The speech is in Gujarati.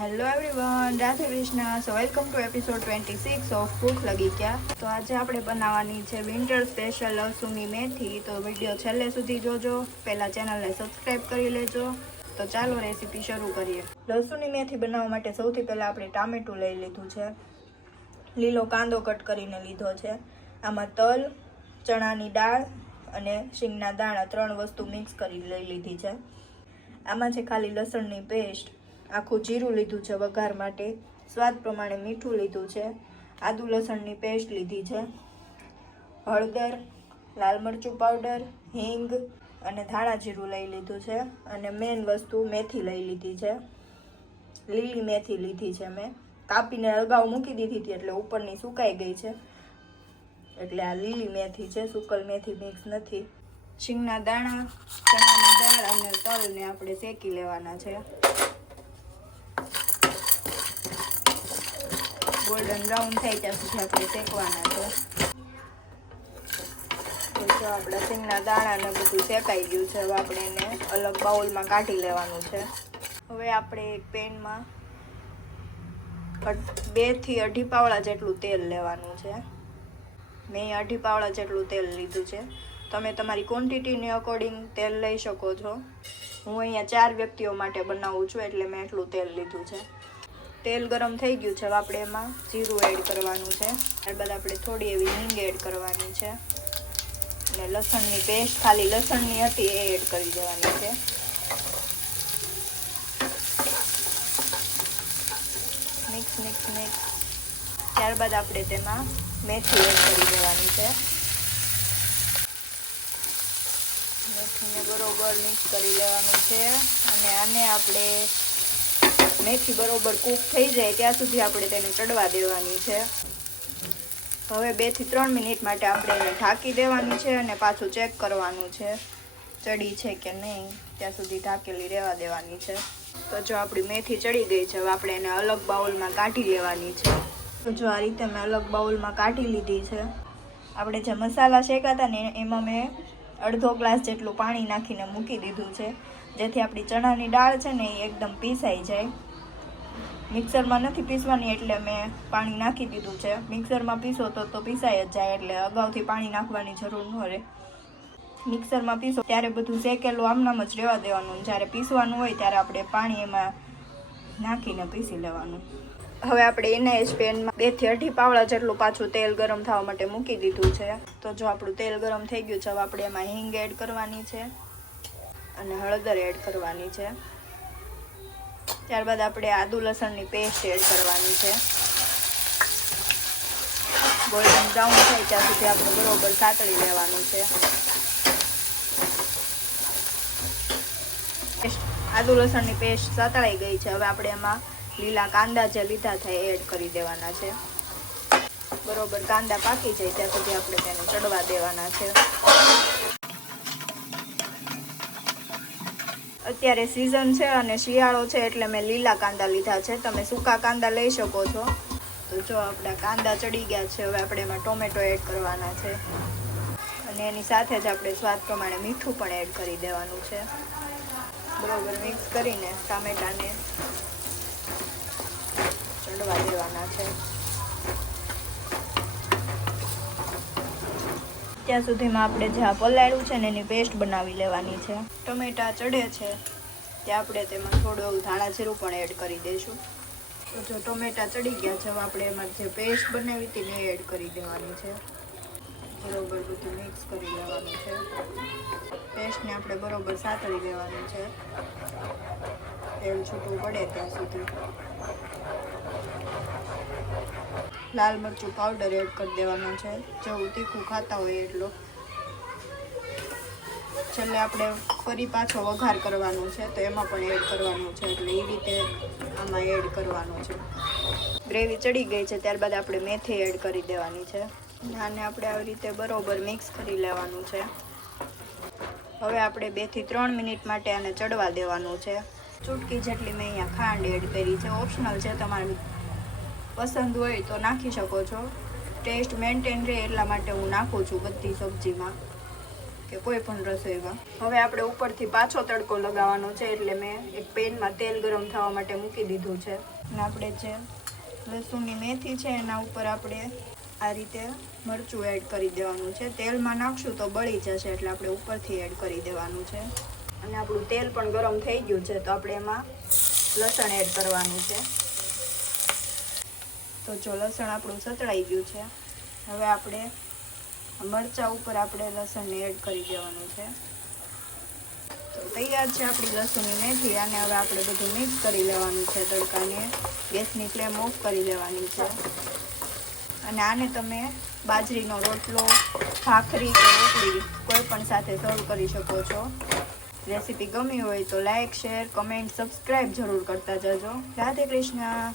Hello everyone, Radhe Krishna. So welcome to episode 26 of ભૂખ લગી ક્યાં. તો આજે આપણે બનાવવાની છે વિન્ટર સ્પેશિયલ લસુની મેથી. તો વિડીયો છેલ્લે સુધી જોજો. પહેલાં ચેનલને સબસ્ક્રાઈબ કરી લેજો. તો ચાલો રેસીપી શરૂ કરીએ. લસુની મેથી બનાવવા માટે સૌથી પહેલાં આપણે ટામેટું લઈ લીધું છે. લીલો કાંદો કટ કરીને લીધો છે. આમાં તલ, ચણાની દાળ અને શીંગના દાણા 3 વસ્તુ મિક્સ કરી લઈ લીધી છે. આમાં છે ખાલી લસણની પેસ્ટ, આખું જીરું લીધું છે વઘાર માટે, સ્વાદ પ્રમાણે મીઠું લીધું છે, આદુ લસણની પેસ્ટ લીધી છે, હળદર, લાલ મરચું પાવડર, હિંગ અને ધાણા જીરું લઈ લીધું છે. અને મેઇન વસ્તુ મેથી લઈ લીધી છે. લીલી મેથી લીધી છે. મેં કાપીને અગાઉ મૂકી દીધી હતી એટલે ઉપરની સુકાઈ ગઈ છે, એટલે આ લીલી મેથી છે, સુકલ મેથી મિક્સ નથી. શીંગના દાણા, ચણાની દાળ અને તલને આપણે શેકી લેવાના છે. ગોલ્ડન બ્રાઉન થાય ત્યાં સુધી આપણે શેકવાના છે. તો જો આપણા શીંગના દાણા ને બધું શેકાઈ ગયું છે. હવે આપણે એને અલગ બાઉલમાં કાઢી લેવાનું છે. હવે આપણે એક પેનમાં 2 થી 2.5 પાવડા જેટલું તેલ લેવાનું છે. મેં 2.5 પાવડા જેટલું તેલ લીધું છે. તમે તમારી ક્વોન્ટિટીને અકોર્ડિંગ તેલ લઈ શકો છો. હું અહીંયા 4 વ્યક્તિઓ માટે બનાવું છું એટલે મેં એટલું તેલ લીધું છે. તેલ ગરમ થઈ ગયું છે. હવે આપણે એમાં જીરું એડ કરવાનું છે. ત્યારબાદ આપણે થોડી એવી હિંગ એડ કરવાની છે અને લસણની પેસ્ટ ખાલી લસણની હતી એ એડ કરી દેવાની છે. મિક્સ. ત્યારબાદ આપણે તેમાં મેથી એડ કરી દેવાની છે. મેથીને બરોબર મિક્સ કરી લેવાનું છે. અને આને આપણે મેથી બરોબર કૂક થઈ જાય ત્યાં સુધી આપણે તેને ચડવા દેવાની છે. હવે 2 થી 3 મિનિટ માટે આપણે એને ઢાંકી દેવાની છે અને પાછું ચેક કરવાનું છે ચડી છે કે નહીં, ત્યાં સુધી ઢાંકેલી રહેવા દેવાની છે. તો જો આપણી મેથી ચડી ગઈ છે. હવે આપણે એને અલગ બાઉલમાં કાઢી લેવાની છે. તો જો આ રીતે મેં અલગ બાઉલમાં કાઢી લીધી છે. આપણે જે મસાલા શેકાતા ને એમાં મેં 1/2 ગ્લાસ જેટલું પાણી નાખીને મૂકી દીધું છે, જેથી આપણી ચણાની દાળ છે ને એ એકદમ પીસાઈ જાય. મિક્સરમાં નથી પીસવાની એટલે મેં પાણી નાખી દીધું છે. મિક્સરમાં પીસો તો પીસાઈ જ જાય, એટલે અગાઉથી પાણી નાખવાની જરૂર ન રહે. મિક્સરમાં પીસો ત્યારે બધું શેકેલું આમનામ જ રહેવા દેવાનું. જ્યારે પીસવાનું હોય ત્યારે આપણે પાણી એમાં નાખીને પીસી લેવાનું. હવે આપણે એના જ પેનમાં 2 થી 2.5 પાવડા જેટલું પાછું તેલ ગરમ થવા માટે મૂકી દીધું છે. તો જો આપણું તેલ ગરમ થઈ ગયું છે. હવે આપણે એમાં હિંગ એડ કરવાની છે અને હળદર એડ કરવાની છે. ત્યારબાદ આપણે આદુ લસણની પેસ્ટ એડ કરવાની છે. ગોલ્ડન બ્રાઉન થાય ત્યાં સુધી આપણે બરોબર સાતળી લેવાનું છે. આદુ લસણની પેસ્ટ સાતળાઈ ગઈ છે. હવે આપણે એમાં લીલા કાંદા જે લીધા થાય એડ કરી દેવાના છે. બરોબર કાંદા પાકી જાય ત્યાં સુધી આપણે તેને ચડવા દેવાના છે. અત્યારે સિઝન છે અને શિયાળો છે એટલે મેં લીલા કાંદા લીધા છે. તમે સૂકા કાંદા લઈ શકો છો. તો જો આપણા કાંદા ચડી ગયા છે. હવે આપણે એમાં ટોમેટો એડ કરવાના છે અને એની સાથે જ આપણે સ્વાદ પ્રમાણે મીઠું પણ એડ કરી દેવાનું છે. બરોબર મિક્સ કરીને ટામેટાને ચડવા દેવાના છે. ત્યાં સુધીમાં આપણે જે આ પલાળ્યું છે ને એની પેસ્ટ બનાવી લેવાની છે. ટમેટા ચડે છે ત્યાં આપણે તેમાં થોડું ધાણા જીરું પણ એડ કરી દઈશું. તો જો ટમેટા ચડી ગયા છે. હવે આપણે એમાં જે પેસ્ટ બનાવી હતી ને એ એડ કરી દેવાની છે. બરોબર બધું મિક્સ કરી લેવાનું છે. પેસ્ટને આપણે બરોબર સાતળી લેવાનું છે તેલ છૂટું પડે ત્યાં સુધી. લાલ મરચું પાવડર એડ કરી દેવાનો છે, જેવું તીખું ખાતા હોય એટલું. છેલ્લે આપણે ફરી પાછો વઘાર કરવાનું છે તો એમાં પણ એડ કરવાનું છે, એટલે એ રીતે આમાં એડ કરવાનું છે. ગ્રેવી ચડી ગઈ છે ત્યારબાદ આપણે મેથી એડ કરી દેવાની છે. આને આપણે આવી રીતે બરોબર મિક્સ કરી લેવાનું છે. હવે આપણે 2 થી 3 મિનિટ માટે આને ચડવા દેવાનું છે. ચૂટકી જેટલી મેં અહીંયા ખાંડ એડ કરી છે, ઓપ્શનલ છે, તમારે પસંદ હોય તો નાખી શકો છો. ટેસ્ટ મેન્ટેન રહે એટલા માટે હું નાખું છું બધી સબ્જીમાં. કે કોઈ પણ રસોઈમાં. હવે આપણે ઉપરથી પાછો તડકો લગાવવાનો છે, એટલે મેં એક પેનમાં તેલ ગરમ થવા માટે મૂકી દીધું છે. અને આપણે જે લસણની મેથી છે એના ઉપર આપણે આ રીતે મરચું એડ કરી દેવાનું છે. તેલમાં નાખશું તો બળી જશે, એટલે આપણે ઉપરથી એડ કરી દેવાનું છે. અને આપણું તેલ પણ ગરમ થઈ ગયું છે, તો આપણે એમાં લસણ એડ કરવાનું છે. તો જો લસણ આપણું સતળાઈ ગયું છે, હવે આપણે મરચાં ઉપર આપણે લસણને એડ કરી દેવાનું છે. તો તૈયાર છે આપણી લસણની મેથી. અને હવે આપણે બધું મિક્સ કરી લેવાનું છે તડકાને. ગેસની ફ્લેમ ઓફ કરી દેવાની છે. અને આને તમે બાજરીનો રોટલો, ભાખરી કે રોટલી કોઈ પણ સાથે સર્વ કરી શકો છો. રેસીપી ગમી હોય તો લાઈક, શેર, કમેન્ટ, સબસ્ક્રાઈબ જરૂર કરતા જજો. રાધે કૃષ્ણ.